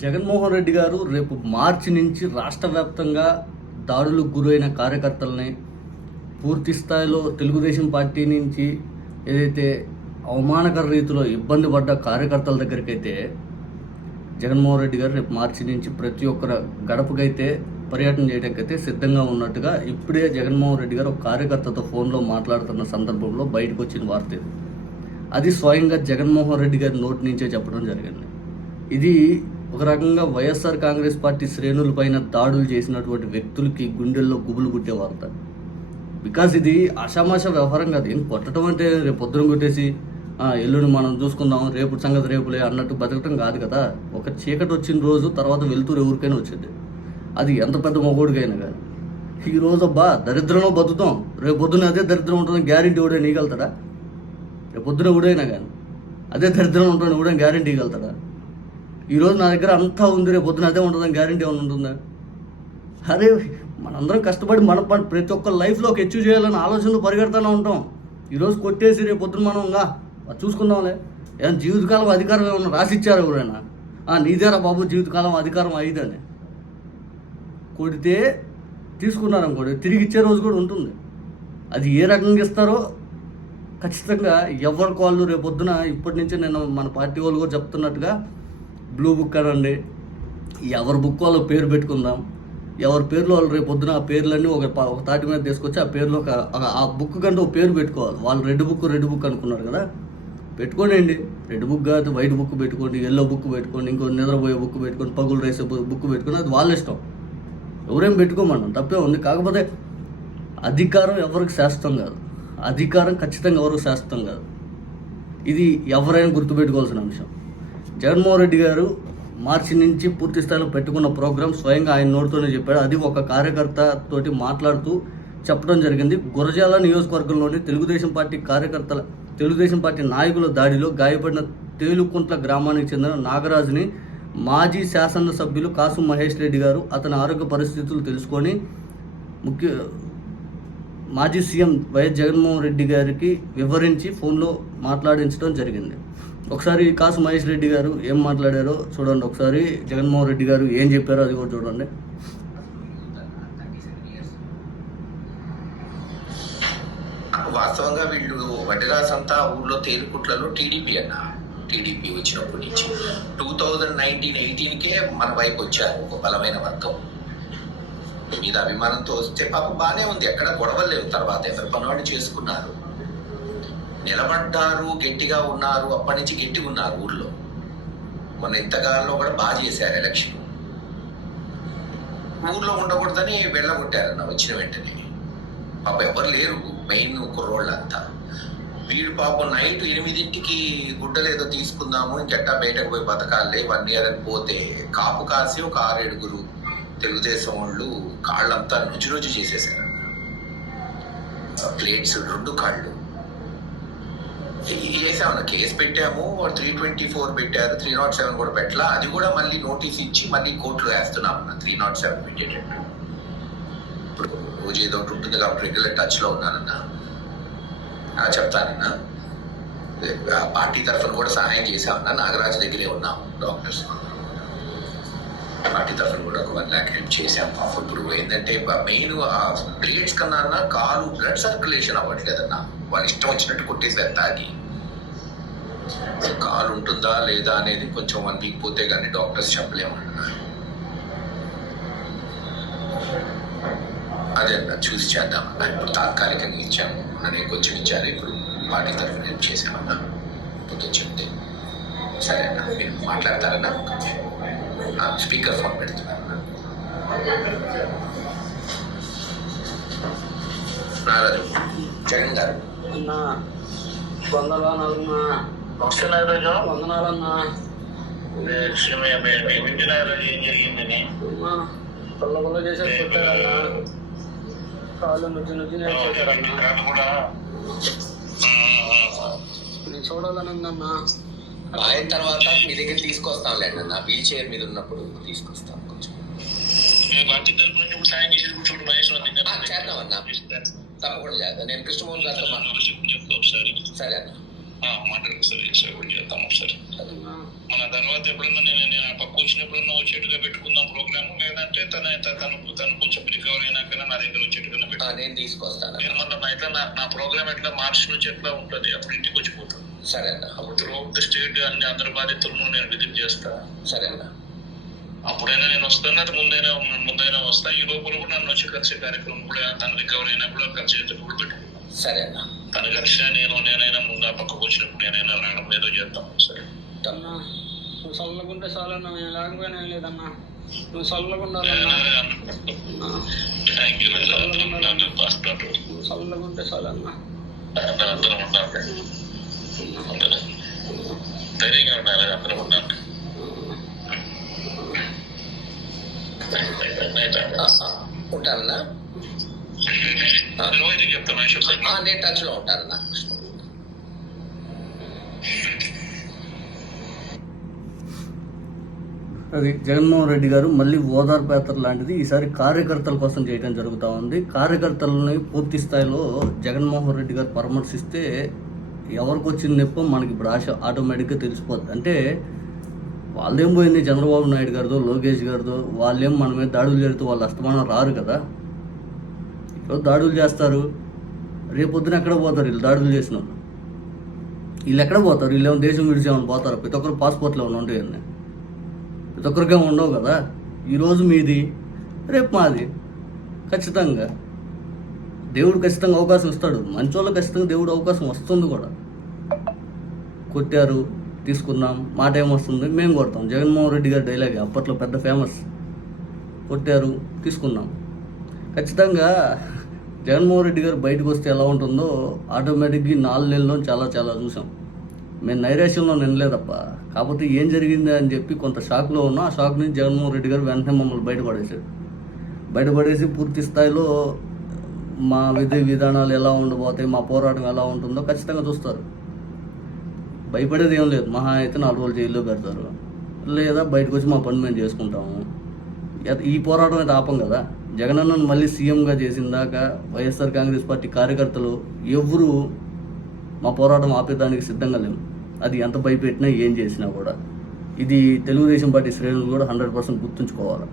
జగన్మోహన్ రెడ్డి గారు రేపు మార్చి నుంచి రాష్ట్ర వ్యాప్తంగా దాడులకు గురైన కార్యకర్తలని పూర్తి స్థాయిలో తెలుగుదేశం పార్టీ నుంచి ఏదైతే అవమానకర రీతిలో ఇబ్బంది పడ్డ కార్యకర్తల దగ్గరికైతే జగన్మోహన్ రెడ్డి గారు రేపు మార్చి నుంచి ప్రతి ఒక్కరు గడపకైతే పర్యటన చేయడానికి అయితే సిద్ధంగా ఉన్నట్టుగా ఇప్పుడే జగన్మోహన్ రెడ్డి గారు ఒక కార్యకర్తతో ఫోన్లో మాట్లాడుతున్న సందర్భంలో బయటకు వచ్చిన వార్త ఇది. అది స్వయంగా జగన్మోహన్ రెడ్డి గారి నోటి నుంచే చెప్పడం జరిగింది. ఇది ఒక రకంగా వైఎస్ఆర్ కాంగ్రెస్ పార్టీ శ్రేణులపైన దాడులు చేసినటువంటి వ్యక్తులకి గుండెల్లో గుబులు కుట్టే వార్త. బికాస్ ఇది ఆషామాష వ్యవహారం కాదు. ఏం కొట్టడం అంటే రేపు పొద్దున కొట్టేసి ఎల్లుని ఎల్లుండి మనం చూసుకుందాం రేపు సంగతి రేపులే అన్నట్టు బతకటం కాదు కదా. ఒక చీకటి వచ్చిన రోజు తర్వాత వెళ్తూరు ఎవరికైనా వచ్చింది. అది ఎంత పెద్ద మొగోడికైనా కానీ ఈ రోజు అబ్బా దరిద్రంలో బతుకుతాం. రేపు పొద్దున అదే దరిద్రం ఉంటుంది గ్యారెంటీ కూడా నీగలుగుతాడా రేపు పొద్దున ఎవడైనా కానీ అదే దరిద్రం ఉంటుంది కూడా గ్యారంటీ ఇవ్వగలుగుతాడా? ఈరోజు నా దగ్గర అంతా ఉంది రేపు పొద్దున అదే ఉంటుందని గ్యారెంటీ ఏమైనా ఉంటుందా? అరే మనందరం కష్టపడి మన పని ప్రతి ఒక్క లైఫ్లో ఒక అచీవ్ చేయాలని ఆలోచనలు పరిగెడతానే ఉంటాం. ఈరోజు కొట్టేసి రేపు పొద్దున మనం ఇంకా అది చూసుకుందాంలే. ఏమైనా జీవితకాలం అధికారం ఏమన్నా రాసిచ్చారు ఎవరైనా? "ఆ, నీదేరా బాబు జీవితకాలం అధికారం అయిదని. కొడితే తీసుకున్నారు అనుకోండి తిరిగి ఇచ్చే రోజు కూడా ఉంటుంది. అది ఏ రకంగా ఇస్తారో ఖచ్చితంగా ఎవరి కాళ్ళు రేపు పొద్దున ఇప్పటి నుంచే నేను మన పార్టీ వాళ్ళు కూడా చెప్తున్నట్టుగా బ్లూ బుక్ అనండి ఎవరి బుక్ వాళ్ళు పేరు పెట్టుకుందాం. ఎవరి పేర్లు వాళ్ళు రేపు పొద్దున ఆ పేర్లన్నీ ఒక ఒక తాటి మీద తీసుకొచ్చి ఆ పేర్లో ఒక ఆ- బుక్ కంటే ఒక పేరు పెట్టుకోవాలి. వాళ్ళు రెడ్ బుక్ రెడ్ బుక్ అనుకున్నారు కదా. పెట్టుకోండి రెడ్ బుక్ కాదు వైట్ బుక్ పెట్టుకోండి ఎల్లో బుక్ పెట్టుకోండి ఇంకో నిద్రపోయే బుక్ పెట్టుకోండి పగులు రేసే బుక్ పెట్టుకోండి అది వాళ్ళ ఇష్టం. ఎవరేం పెట్టుకోమన్నాం తప్పే ఉంది. కాకపోతే అధికారం ఎవరికి శాశ్వతం కాదు. అధికారం ఖచ్చితంగా ఎవరికి శాశ్వతం కాదు. ఇది ఎవరైనా గుర్తుపెట్టుకోవాల్సిన అంశం. జగన్మోహన్ రెడ్డి గారు మార్చి నుంచి పూర్తి స్థాయిలో పెట్టుకున్న ప్రోగ్రాం స్వయంగా ఆయన నోటితోనే చెప్పాడు. అది ఒక కార్యకర్త తోటి మాట్లాడుతూ చెప్పడం జరిగింది. గురజాల నియోజకవర్గంలోని తెలుగుదేశం పార్టీ కార్యకర్తల తెలుగుదేశం పార్టీ నాయకుల దాడిలో గాయపడిన తేలుకుంట్ల గ్రామానికి చెందిన నాగరాజుని మాజీ శాసనసభ్యులు కాసు మహేష్ రెడ్డి గారు అతని ఆరోగ్య పరిస్థితులు తెలుసుకొని ముఖ్య మాజీ సీఎం వైఎస్ జగన్మోహన్ రెడ్డి గారికి వివరించి ఫోన్లో మాట్లాడించడం జరిగింది. ఒకసారి కాసు మహేష్ రెడ్డి గారు ఏం మాట్లాడారో చూడండి ఒకసారి. జగన్మోహన్ రెడ్డి గారు ఏం చెప్పారో అది కూడా చూడండి. వాస్తవంగా వీళ్ళు వడ్డరాస్ అంతా ఊళ్ళో తేలుకుట్లలో టీడీపీ అన్న. టీడీపీ వచ్చినప్పటి నుంచి. టూ థౌజండ్ నైన్టీన్ ఎయిటీన్కే మన వైపు వచ్చారు ఒక బలమైన వర్గం. మీద అభిమానంతో వస్తే పాపం బాగానే ఉంది. ఎక్కడ గొడవలు లేవు. తర్వాత ఎవరి పనులు చేసుకున్నారు? నిలబడ్డారు గట్టిగా ఉన్నారు అప్పటి నుంచి గట్టిగా ఉన్నారు ఊళ్ళో మొన్న ఇంతకాలంలో కూడా బాగా చేశారు ఎలక్షన్. ఊళ్ళో ఉండకూడదని వెళ్ళగొట్టారన్న వచ్చిన వెంటనే. పాప ఎవరు లేరు మెయిన్ కుర్రోళ్ళంతా వీడు పాపం నైట్ ఎనిమిదింటికి గుడ్డలేదో తీసుకుందాము ఇంకెట్టా బయటకు పోయి బతకాలే వన్ ఇయర్ అని పోతే కాపు కాసి ఒక ఆరేడుగురు తెలుగుదేశం వాళ్ళు కాళ్ళంతా రుచి రుచి చేసేసారు ప్లేట్స్ రెండు కాళ్ళు. ఇది వేసామన్న కేసు పెట్టాము త్రీ ట్వంటీ ఫోర్ పెట్టారు త్రీ నాట్ సెవెన్ కూడా పెట్టలా. అది కూడా మళ్ళీ నోటీస్ ఇచ్చి మళ్ళీ కోర్టులో వేస్తున్నామన్న త్రీ నాట్ oh సెవెన్ పెట్టేటట్టు. ఇప్పుడు రోజు ఏదో ఒకటి ఉంటుంది కాబట్టి రెగ్యులర్ టచ్లో ఉన్నానన్న. చెప్తానన్నా పార్టీ తరఫున కూడా సహాయం చేశామన్నా. నాగరాజు దగ్గరే ఉన్నాం డాక్టర్స్. పార్టీ తరఫున కూడా ఒక వన్ ల్యాక్ హెల్ప్ చేశాం. ఇప్పుడు ఏంటంటే మెయిన్ ఆ ప్లేట్స్ కన్నా అన్నా కాలు బ్లడ్ సర్క్యులేషన్ అవ్వట్లేదన్నా వాళ్ళు ఇష్టం వచ్చినట్టు కొట్టేసారు తాగి కాలు ఉంటుందా లేదా అనేది కొంచెం వన్ వీక్ పోతే కానీ డాక్టర్స్ చెప్పలేమన్నా అదే అన్న చూసి చేద్దామన్నా. ఇప్పుడు తాత్కాలికంగా ఇచ్చాము. అనే కొంచెం ఇచ్చారు ఇప్పుడు పార్టీ తరఫున నేను చేసామన్నా కొంచెం చెప్తే. సరే అన్న మీరు మాట్లాడతారన్నా? స్పీకర్ ఫోన్ పెడుతున్నారన్నా. నారదు జగన్ గారు. అన్నా వందనాలన్నా. మీ ఇంటి నాగరాజు ఏం జరిగిందని? పొల్ల పొల్ల కొట్టారన్నా. కాళ్ళు కూడా. నేను చూడాలని ఉందన్నా ఆయన తర్వాత మీ దగ్గర తీసుకొస్తాంలేండి నా వీల్ చైర్ మీద ఉన్నప్పుడు తీసుకొస్తాం కొంచెం. చేద్దామన్నా తప్పకుండా చేద్దాం నేను కృష్ణమోహన్ గారితో చెప్తా ఒకసారి? సరే అన్న. మాట్లాడు ఒకసారి. చేద్దాం ఒకసారి. అన్నా. మన తర్వాత ఎప్పుడన్నా నేను నేను పక్క వచ్చినప్పుడన్నా వచ్చేట్టుగా పెట్టుకుందాం ప్రోగ్రామ్ లేదంటే తన తను తను కొంచెం రికవర్ అయినాక నా దగ్గర వచ్చేట్టుగా నేను తీసుకొస్తాను నేను మళ్ళీ నా ఇట్లా నా- నా ప్రోగ్రామ్ ఎట్లా మార్చి నుంచి ఎట్లా ఉంటుంది? అప్పుడు ఇంటికి వచ్చిపోతాను. సరే అన్న. అప్పుడు త్రూ ద స్టేట్ అన్ని అందరి బాధ్యతలను నేను విజిట్ చేస్తా సరే అన్న. అప్పుడైనా నేను వస్తాను అది ముందైనా ముందైనా వస్తా. ఈ లోపల కూడా నన్ను వచ్చి కలిసే కార్యక్రమం కూడా తను రికవర్ అయినప్పుడు కలిసి కూడా పెట్టుకుంటాం సరే అన్న. తను కలిసినా నేను నేనైనా ముందు ఆ పక్కకు వచ్చినప్పుడు నేనైనా రావడం ఏదో చేద్దాం. సరే. అన్నా నువ్వు చల్లగుంటే చాలన్నా నేను లేకపోయినా లేదన్నా. నువ్వు ఉండాలన్నా థ్యాంక్ యూ హాస్పిటల్ నువ్వు చల్లగుంటే చాలన్నా. అందరం ఉండాలి. అందరం. ధైర్యంగా ఉండాలి అందరం ఉండాలి. ఆ, నేను టచ్లో ఉంటానన్నా అది జగన్మోహన్ రెడ్డి గారు మళ్ళీ ఓదార్పు యాత్ర లాంటిది. ఈసారి కార్యకర్తల కోసం చేయడం జరుగుతూ ఉంది. కార్యకర్తలని పూర్తి స్థాయిలో జగన్మోహన్ రెడ్డి గారు పరామర్శిస్తే ఎవరికి వచ్చిన నొప్పో మనకి ఇప్పుడు ఆశ ఆటోమేటిక్గా తెలిసిపోద్ది. అంటే వాళ్ళేం పోయింది? చంద్రబాబు నాయుడు గారితో లోకేష్ గారితో వాళ్ళేం మన మీద దాడులు చేరుతూ వాళ్ళు అస్తమానం రారు కదా? ఇప్పుడు దాడులు చేస్తారు? రేపొద్దున ఎక్కడ పోతారు వీళ్ళు దాడులు చేసిన వాళ్ళు? వీళ్ళు ఎక్కడ పోతారు? వీళ్ళు ఏమైనా దేశం విడిచేమని పోతారు? ప్రతి ఒక్కరు పాస్పోర్ట్లో ఏమైనా ఉంటాయండి ప్రతి ఒక్కరిగా ఉండవు కదా? ఈరోజు మీది రేపు మాది. ఖచ్చితంగా. దేవుడు ఖచ్చితంగా అవకాశం ఇస్తాడు. మంచోళ్ళకి ఖచ్చితంగా దేవుడు అవకాశం వస్తుంది కూడా. కొట్టారు తీసుకున్నాం. మాట ఏమొస్తుంది? మేము కొడతాం. జగన్మోహన్ రెడ్డి గారి డైలాగ్ అప్పట్లో పెద్ద ఫేమస్. కొట్టారు తీసుకున్నాం. ఖచ్చితంగా జగన్మోహన్ రెడ్డి గారు బయటకు వస్తే ఎలా ఉంటుందో ఆటోమేటిక్గా నాలుగు నెలల్లో చాలా చాలా చూసాం. మేము నైరాశ్యంలో నినలేదప్ప కాకపోతే ఏం జరిగింది అని చెప్పి కొంత షాక్లో ఉన్నా ఆ షాక్ నుంచి జగన్మోహన్ రెడ్డి గారు వెంటనే మమ్మల్ని బయటపడేశారు. బయటపడేసి పూర్తి స్థాయిలో మా విధి విధానాలు ఎలా ఉండబోతాయి మా పోరాటం ఎలా ఉంటుందో ఖచ్చితంగా చూస్తారు. భయపడేది ఏం లేదు. మహా అయితే నాలుగు రోజులు జైల్లో పెడతారు. లేదా బయటకు వచ్చి మా పని మేము చేసుకుంటాము. ఈ పోరాటం అయితే ఆపం కదా. జగనన్నను మళ్ళీ సీఎంగా చేసిన దాకా వైఎస్ఆర్ కాంగ్రెస్ పార్టీ కార్యకర్తలు ఎవరు మా పోరాటం ఆపేదానికి సిద్ధంగా లేము అది ఎంత భయపెట్టినా ఏం చేసినా కూడా. ఇది తెలుగుదేశం పార్టీ శ్రేణులు కూడా హండ్రెడ్ పర్సెంట్ గుర్తుంచుకోవాలి.